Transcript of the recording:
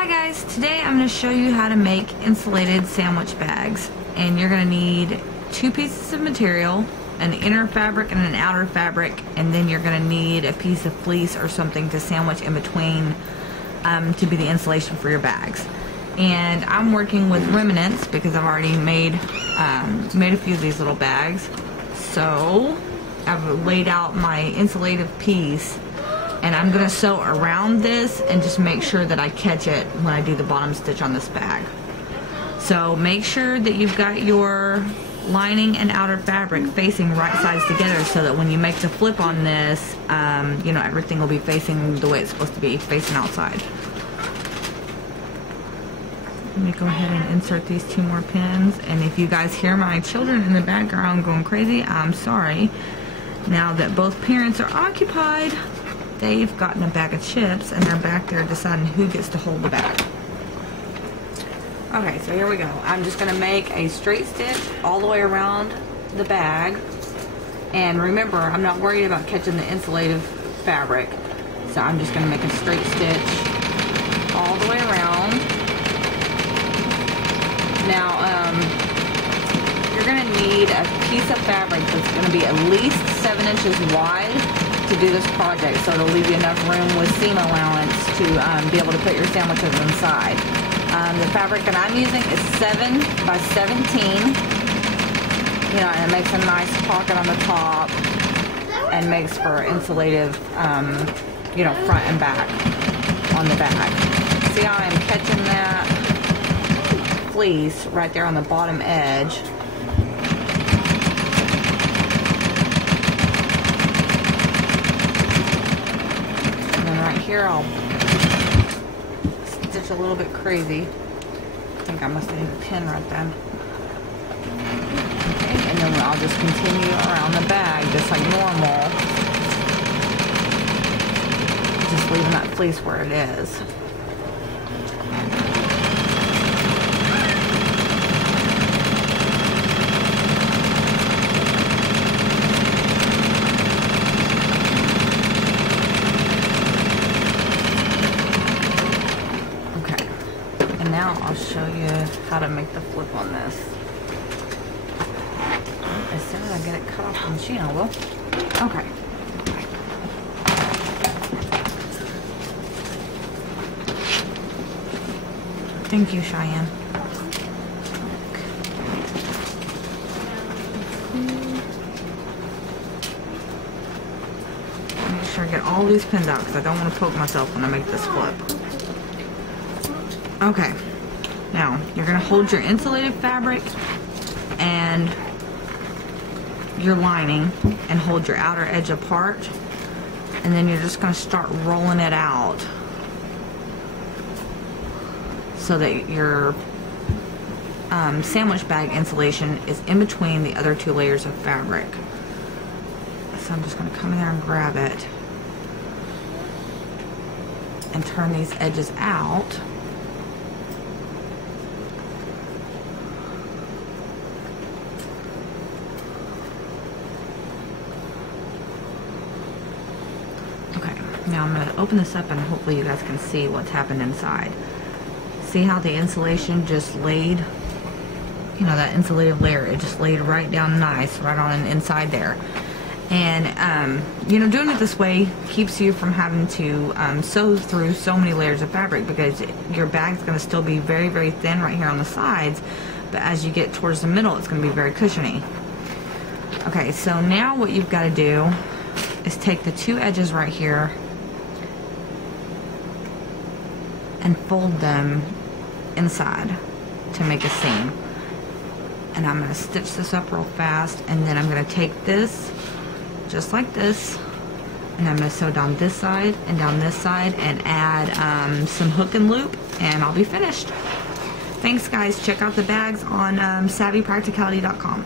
Hi guys, today I'm going to show you how to make insulated sandwich bags. And you're going to need 2 pieces of material, an inner fabric and an outer fabric, and then you're going to need a piece of fleece or something to sandwich in between to be the insulation for your bags. And I'm working with remnants because I've already made a few of these little bags. So I've laid out my insulative piece, and I'm going to sew around this and just make sure that I catch it when I do the bottom stitch on this bag. So make sure that you've got your lining and outer fabric facing right sides together so that when you make the flip on this, you know, everything will be facing the way it's supposed to be, facing outside. Let me go ahead and insert these 2 more pins. And if you guys hear my children in the background going crazy, I'm sorry. Now that both parents are occupied, they've gotten a bag of chips and they're back there deciding who gets to hold the bag. Okay, so here we go. I'm just going to make a straight stitch all the way around the bag. And remember, I'm not worried about catching the insulative fabric. So I'm just going to make a straight stitch all the way around. Now, you're going to need a piece of fabric that's going to be at least 7 inches wide to do this project, so it'll leave you enough room with seam allowance to be able to put your sandwiches inside. The fabric that I'm using is 7 by 17, you know, and it makes a nice pocket on the top and makes for insulative, you know, front and back on the bag. See how I'm catching that fleece right there on the bottom edge. Here I'll stitch a little bit crazy. I think I must have hit a pin right then. Okay, and then I'll just continue around the bag just like normal. Just leaving that fleece where it is. Now I'll show you how to make the flip on this. As soon as I get it cut off the machine, I will. Okay. Thank you, Cheyenne. Make sure I get all these pins out because I don't want to poke myself when I make this flip. Okay, now you're going to hold your insulated fabric and your lining and hold your outer edge apart, and then you're just going to start rolling it out so that your sandwich bag insulation is in between the other 2 layers of fabric. So I'm just going to come in there and grab it and turn these edges out. Now I'm going to open this up and hopefully you guys can see what's happened inside. See how the insulation just laid, you know, that insulated layer, it just laid right down nice, right on the inside there. And, you know, doing it this way keeps you from having to sew through so many layers of fabric, because your bag's going to still be very, very thin right here on the sides, but as you get towards the middle, it's going to be very cushiony. Okay, so now what you've got to do is take the 2 edges right here and fold them inside to make a seam. And I'm going to stitch this up real fast, and then I'm going to take this just like this, and I'm going to sew down this side and down this side and add some hook and loop, and I'll be finished. Thanks guys. Check out the bags on savvypracticality.com.